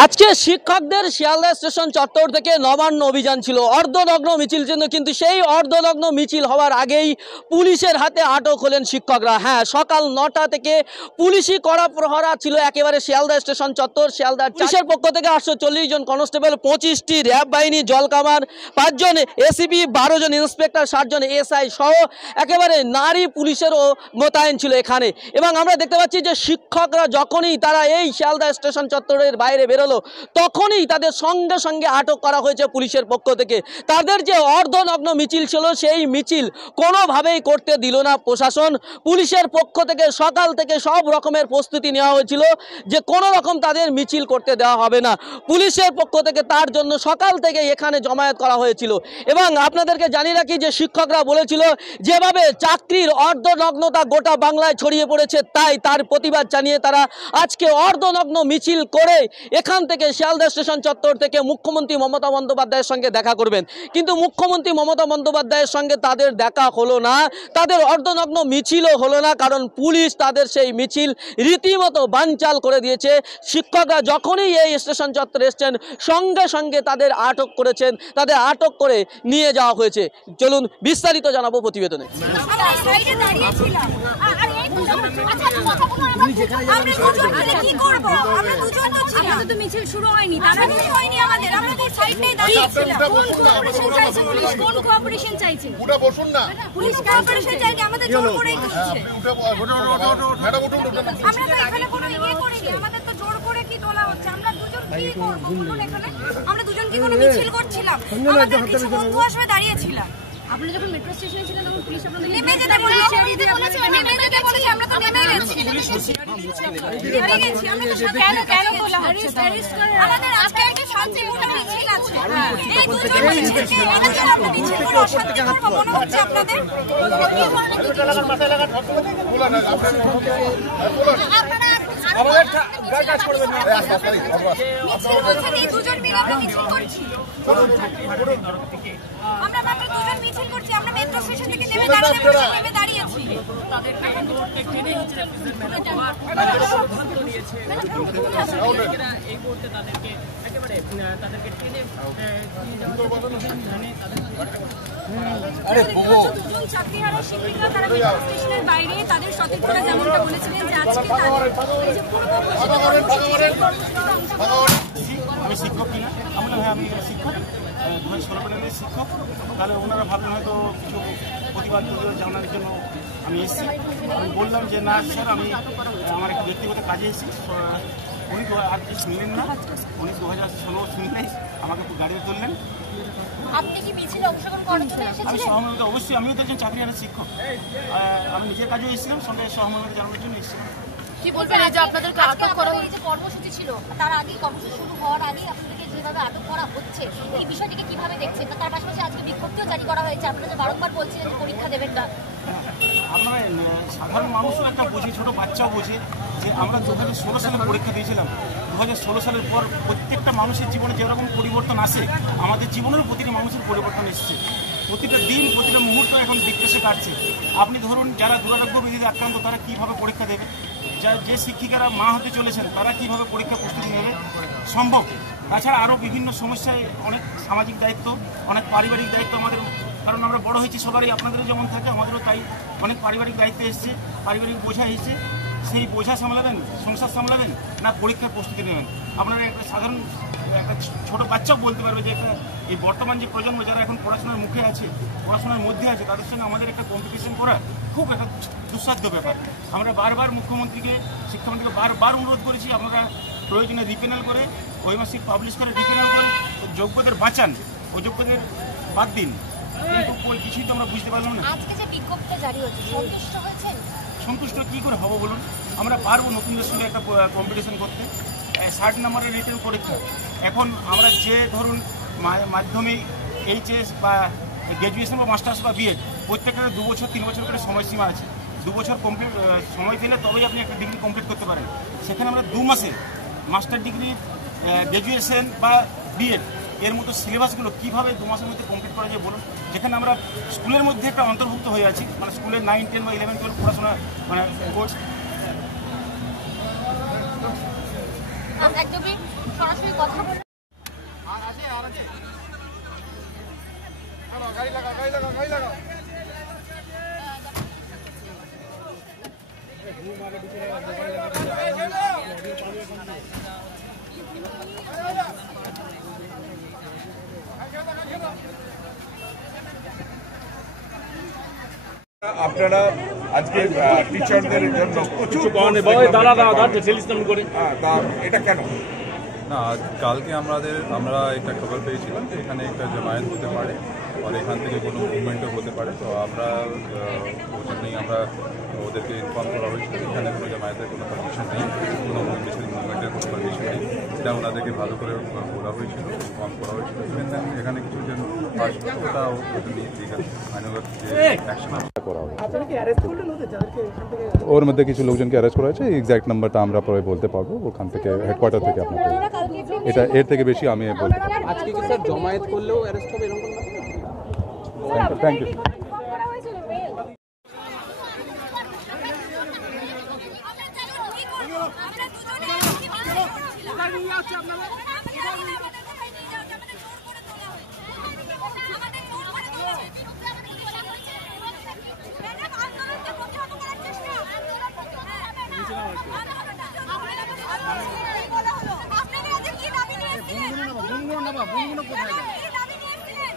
আজকে শিক্ষকদের শিয়ালদা স্টেশন চত্বর থেকে নবান্ন অভিযান ছিল, অর্ধনগ্ন মিছিল ছিল, কিন্তু সেই অর্ধনগ্ন মিছিল হওয়ার আগেই পুলিশের হাতে আটক হলেন শিক্ষকরা। হ্যাঁ, সকাল 9টা থেকে পুলিশি কড়া প্রহরা ছিল একেবারে শিয়ালদা স্টেশন চত্বর। শিয়ালদার পুলিশের পক্ষ থেকে 840 জন কনস্টেবল, 25টি র্যাব বাহিনী, জলকামান, 5 জন এসিপি, 12 জন ইন্সপেক্টর, 60 জন এসআই সহ একেবারে নারী পুলিশেরও মোতায়েন ছিল এখানে। এবং আমরা দেখতে পাচ্ছি যে শিক্ষকরা যখনই তারা এই শিয়ালদা স্টেশন চত্বরের বাইরে বেরোলো তখনই তাদের সঙ্গে সঙ্গে আটক করা হয়েছে পুলিশের পক্ষ থেকে। তাদের যে অর্ধনগ্ন মিছিল ছিল সেই মিছিল কোনোভাবেই করতে দিল না প্রশাসন। পুলিশের পক্ষ থেকে সকাল থেকে সব রকমের প্রস্তুতি নেওয়া হয়েছিল যে কোনো রকম তাদের মিছিল করতে দেওয়া হবে না। পুলিশের পক্ষ থেকে তার জন্য সকাল থেকে এখানে জমায়েত করা হয়েছিল। এবং আপনাদেরকে জানিয়ে রাখি যে শিক্ষকরা বলেছিল যেভাবে চাকরির অর্ধনগ্নতা গোটা বাংলায় ছড়িয়ে পড়েছে, তাই তার প্রতিবাদ জানিয়ে তারা আজকে অর্ধনগ্ন মিছিল করে এখান থেকে শিয়ালদা স্টেশন চত্বর থেকে মুখ্যমন্ত্রী মমতা বন্দ্যোপাধ্যায়ের সঙ্গে দেখা করবেন। কিন্তু মুখ্যমন্ত্রী মমতা বন্দ্যোপাধ্যায়ের সঙ্গে তাদের দেখা হলো না, তাদের অর্ধনগ্ন মিছিলও হলো না, কারণ পুলিশ তাদের সেই মিছিল রীতিমতো বানচাল করে দিয়েছে। শিক্ষকরা যখনই এই স্টেশন চত্বরে এসছেন সঙ্গে সঙ্গে তাদের আটক করেছেন, তাদের আটক করে নিয়ে যাওয়া হয়েছে। চলুন বিস্তারিত জানাবো প্রতিবেদনে। মিছিল শুরু হয়নি, তারা হয়নি আমাদের, আমরা তো সাইডেই দাঁড়িয়ে ছিলাম। কোন কোঅপারেশন চাইছে পুলিশ? কোন কোঅপারেশন চাইছে? উঠে বসুন না, পুলিশ কোঅপারেশন চাইছে, আমাদের জোর করেই করছে। আমরা তো এখানে কোনো ইয়ে করিনি, আমাদের তো জোর করে কি তোলা হচ্ছে। আমরা দুজন কি করব বলুন? এখানে আমরা দুজন কি কোনো মিছিল করছিলাম? আমাদের কিছু বন্ধু আসবে দাঁড়িয়েছিলাম। আপনারা যখন মেট্রো স্টেশনে ছিলেন তখন পুলিশ আপনাদের নেমে যেতে বলেছে, নেমে যেতে বলেছে, আমরা তো নেমে গেছি। নেমে গেছি আমরা তো কেন বলা হচ্ছে? আমাদের আজকে একটা শান্তিপূর্ণ মিছিল আছে। এই দুজন মিছিলকে এদের আমরা মিছিল করে অশান্তি করব মনে হচ্ছে আপনাদের? মাথায় লাগা বলা না আপনারা আমাদের গায়ে কাজ করবেন না। মিছিল বলতে এই দুজন মিলে আমরা মিছিল করছি। আমরা মাত্র দুজন মিছিল করছি, আমরা মেট্রো স্টেশন থেকে নেমে দাঁড়িয়েছি। তাদেরকে টেনে হিচড়ে সিদ্ধান্ত নিয়েছে এই মুহূর্তে তাদেরকে একেবারে তাদেরকে টেনে দুজন চাকরিহারা শিক্ষিকা তারা মেট্রো স্টেশনের বাইরে তাদের সতর্কতা যেমনটা বলেছিলেন যে আজকে আমি শিক্ষক কিনা আমরা আমি শিক্ষক 2016 ব্যাটালিয়নের শিক্ষক। তাহলে ওনারা ভাবলেন হয়তো কিছু প্রতিবাদ জানানোর জন্য আমি এসেছি। আমি বললাম যে না স্যার, আমি আমার একটা ব্যক্তিগত কাজে এসেছি। উনি তো আর কিছু শুনলেন না, উনি 2016 শুনলেন, আমাকে একটু গাড়িতে তুললেন। আপনি কি মিছিলে অংশগ্রহণ করেছিলেন? আমি সহমর্মিতা, অবশ্যই আমিও তো একজন চাকরিহারা শিক্ষক, আমি নিজের কাজেও এসেছিলাম, সঙ্গে সহমর্মিতা জানানোর জন্য এসেছিলাম। কি বলবেন এই যে আপনাদেরকে আটক করা হয়েছে? কর্মসূচি ছিল, তার আগে কর্মসূচি শুরু হওয়ার আগে আপনাদেরকে যেভাবে আটক করা হচ্ছে এই বিষয়টিকে কিভাবে দেখছেন? তার পাশাপাশি আজকে বিজ্ঞপ্তিও জারি করা হয়েছে, আপনারা যে বারংবার বলছিলেন যে পরীক্ষা দেবেন না। আমরা সাধারণ মানুষও একটা বোঝে, ছোটো বাচ্চাও বোঝে যে আমরা 2016 সালে পরীক্ষা দিয়েছিলাম। 2016 সালের পর প্রত্যেকটা মানুষের জীবনে যেরকম পরিবর্তন আসে, আমাদের জীবনেরও প্রতিটা মানুষের পরিবর্তন এসছে। প্রতিটা দিন, প্রতিটা মুহূর্ত এখন ডিপ্রেশনে কাটছে। আপনি ধরুন যারা দুরারোগ্য ব্যাধিতে আক্রান্ত তারা কীভাবে পরীক্ষা দেবে? যে শিক্ষিকারা মা হতে চলেছেন তারা কীভাবে পরীক্ষা প্রস্তুতি নেবে সম্ভব? তাছাড়া আরও বিভিন্ন সমস্যায় অনেক সামাজিক দায়িত্ব, অনেক পারিবারিক দায়িত্ব আমাদের, কারণ আমরা বড় হয়েছি সবারই, আপনাদেরও যেমন থাকে আমাদেরও তাই অনেক পারিবারিক দায়িত্ব এসছে, পারিবারিক বোঝা এসছে। সেই বোঝা সামলাবেন, সংসার সামলাবেন, না পরীক্ষার প্রস্তুতি নেবেন? আপনারা একটা সাধারণ একটা ছোটো বাচ্চাও বলতে পারবে যে একটা এই বর্তমান যে প্রজন্ম যারা এখন পড়াশোনার মুখে আছে, পড়াশোনার মধ্যে আছে, তাদের সঙ্গে আমাদের একটা কম্পিটিশন করা খুব একটা দুঃসাধ্য ব্যাপার। আমরা বারবার মুখ্যমন্ত্রীকে, শিক্ষামন্ত্রীকে বারবার অনুরোধ করেছি, আপনারা প্রয়োজনে রিপেনাল করে, ওয়েমার্কশিট পাবলিশ করে রিপেনাল করে যোগ্যদের বাঁচান, অযোগ্যদের বাদ দিন, কিন্তু কিছুই তো আমরা বুঝতে পারলাম না। আজকে যে বিজ্ঞপ্তি জারি হয়েছে, সন্তুষ্ট হয়েছেন? সন্তুষ্ট কী করে হবো বলুন? আমরা পারবো নতুনদের সঙ্গে একটা কম্পিটিশন করতে। 60 নম্বরের রিটেন পরীক্ষা, এখন আমরা যে ধরুন মাধ্যমিক, এইচএস বা গ্র্যাজুয়েশন বা মাস্টার্স বা বিএড, প্রত্যেকটা 2 বছর 3 বছর করে সময়সীমা আছে। 2 বছর কমপ্লিট সময় পেলে তবেই আপনি একটা ডিগ্রি কমপ্লিট করতে পারেন। সেখানে আমরা 2 মাসে মাস্টার ডিগ্রি, গ্র্যাজুয়েশন বা বিএড এর মতো সিলেবাসগুলো কীভাবে 2 মাসের মধ্যে কমপ্লিট করা যায় বলুন? যেখানে আমরা স্কুলের মধ্যে একটা অন্তর্ভুক্ত হয়ে আছি, মানে স্কুলের 9, 10 বা 11, 12 পড়াশোনা মানে কোর্স একদমই সরাসরি কথা বলে আপনারা আজকে টিচারদের জন্য প্রচুর তা এটা কেন? না, কালকে আমরা একটা খবর পেয়েছিলাম যে এখানে একটা জামায়াত হতে পারে আর এখান থেকে কোনো মুভমেন্টও হতে পারে, তো আমরা ওই জন্যই আমরা ওদেরকে ইনফর্ম করা হয়েছিল এখানে কোনো জামায়াতের কোনো পারমিশন নেই, কোনো মিছিল মুভমেন্টের কোনো পারমিশন নেই। এটা ওনাদেরকে ভালো করে বলা হয়েছিল, ইনফর্ম করা হয়েছিল। এখানে কিছু যেন আসবে ওটা নিয়ে ঠিক আছে আইনগত যে অ্যাকশন করা হবে। ওর মধ্যে কিছু লোকজনকে অ্যারেস্ট করা হয়েছে, এক্স্যাক্ট নাম্বারটা আমরা পরে বলতে পারবো ওখান থেকে হেডকোয়ার্টার থেকে আপনাকে, এটা এর থেকে বেশি আমি বলতে পারবো। আজকে কি স্যার জমায়েত করলেও অ্যারেস্ট হবে এরকম? Thank you. আপনাদের কি দাবি নিয়ে এসেছিলেন?